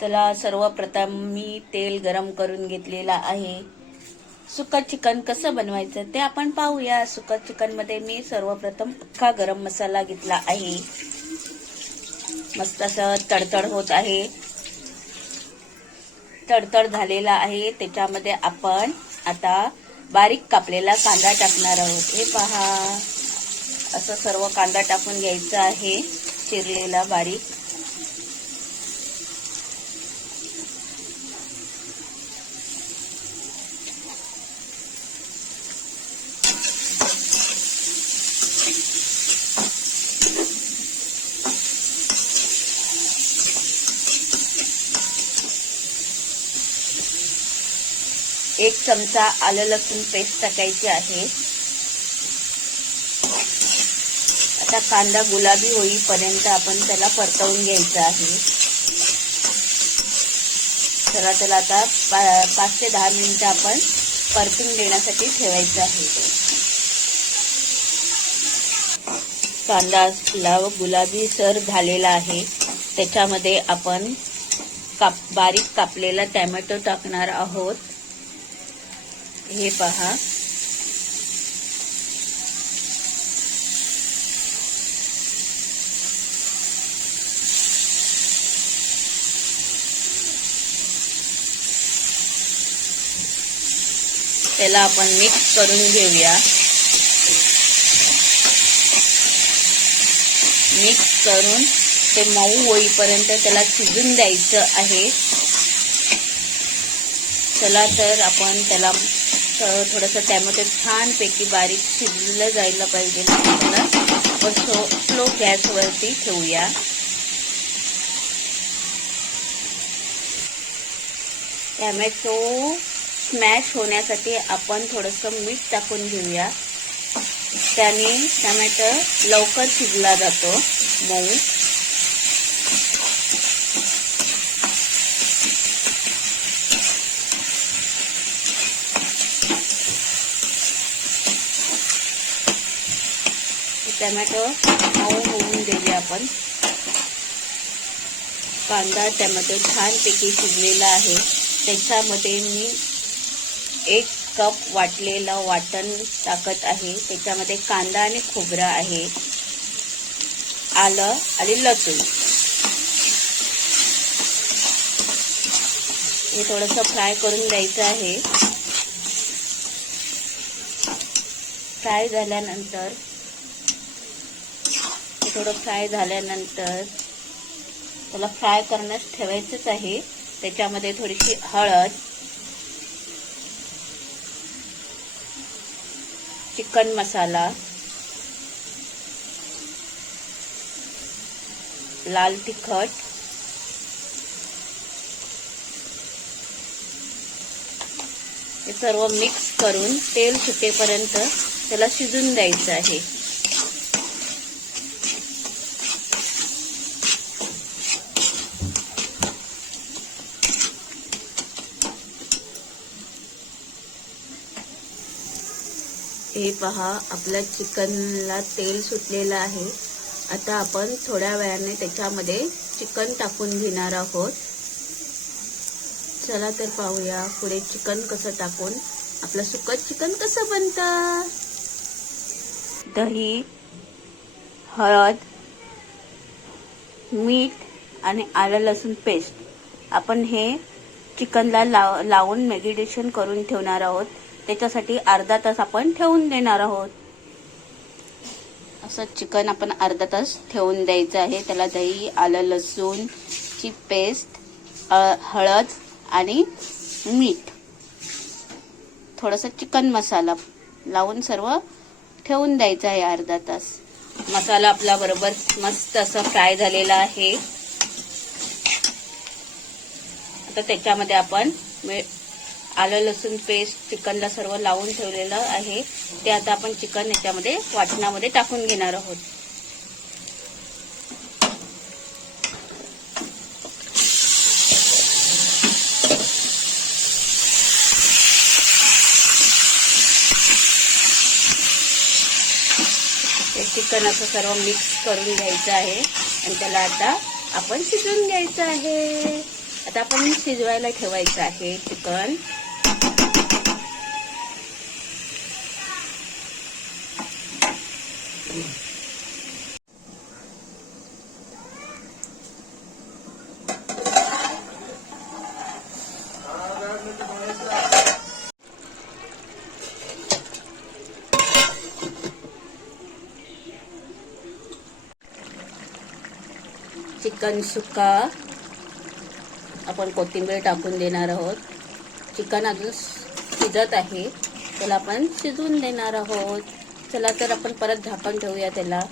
त्याला सर्वप्रथम मी तेल गरम करून घेतलेला आहे. सुका चिकन कसं बनवायचं ते आपण पाहूया. सुका चिकनमध्ये मी सर्वप्रथम अख्खा गरम मसाला घेतला आहे. मस्त असं तडतड होत आहे. तडतड झालेला आहे. त्याच्यामध्ये आपण आता बारीक कापलेला कांदा टाकणार आहोत. हे पहा. असं सर्व कांदा टाकून घ्यायचा आहे. चिरलेला बारीक. एक चमचा आलं लसूण पेस्ट टाकायची आहे. आता कांदा गुलाबी होईपर्यंत आपण त्याला परतवून घ्यायचा आहे. चला त्याला आता पा- पाच ते दहा मिनिटं आपण परतून देण्यासाठी ठेवायचं आहे. कांदा आपला गुलाबी सर झालेला आहे. त्याच्यामध्ये आपण काप बारीक कापलेला टॅमॅटो टाकणार आहोत. हे पहा. त्याला आपण मिक्स करून घेऊया. मिक्स करून ते मऊ होईपर्यंत त्याला शिजून द्यायचं आहे. चला तर आपण त्याला थोडंसं टॅमॅटो छानपैकी बारीक शिजलं जायला पाहिजे. त्याला आपण स्लो स्लो गॅसवरती ठेवूया. टॅमॅटो स्मॅश होण्यासाठी आपण थोडंसं मीठ टाकून घेऊया. त्याने टॅमॅटो लवकर शिजला जातो. मऊ. टमॅटो मऊ होऊन देऊया आपण. कांदा टमॅटो छानपैकी शिजलेला आहे. त्याच्यामध्ये मी एक कप वाटलेलं वाटण टाकत आहे. त्याच्यामध्ये कांदा आणि खोबरं आहे. आलं आणि लसूण. हे थोडंसं फ्राय करून द्यायचं आहे. फ्राय झाल्यानंतर थोडं फ्राय झाल्यानंतर त्याला फ्राय करण्यास ठेवायचंच आहे. त्याच्यामध्ये थोडीशी हळद चिकन मसाला लाल तिखट हे सर्व मिक्स करून तेल सुटेपर्यंत त्याला शिजून द्यायचं आहे. हे पहा आपल्या चिकनला तेल सुटलेलं आहे. आता आपण थोड्या वेळाने त्याच्यामध्ये चिकन टाकून घेणार आहोत. चला तर पाहूया पुढे चिकन कसं टाकून आपलं सुकट चिकन कसं बनतं? दही हळद मीठ आणि आलं लसूण पेस्ट. आपण हे चिकनला लाव लावून मॅगिनेशन करून ठेवणार आहोत. त्याच्यासाठी अर्धा तास आपण ठेवून देणार आहोत. असं चिकन आपण अर्धा तास ठेवून द्यायचं आहे. त्याला दही आलं लसूण ची पेस्ट हळद आणि मीठ. थोडंसं चिकन मसाला लावून सर्व ठेवून द्यायचं आहे अर्धा तास. मसाला आपला बरोबर मस्त असा फ्राय झालेला आहे. आता त्याच्यामध्ये आपण आलं लसूण पेस्ट चिकनला सर्व लावून ठेवलेलं आहे. ते आता आपण चिकन याच्यामध्ये वाटणामध्ये टाकून घेणार आहोत. ते चिकन असं सर्व मिक्स करून घ्यायचं आहे. आणि त्याला आता आपण शिजवून घ्यायचं आहे. आता आपण शिजवायला ठेवायचं आहे चिकन. चिकन सुका आपण कोथिंबीर टाकून देणार आहोत. चिकन अजून शिजत आहे. त्याला आपण शिजवून देणार आहोत. चला तर आपण परत झाकण ठेवूया त्याला.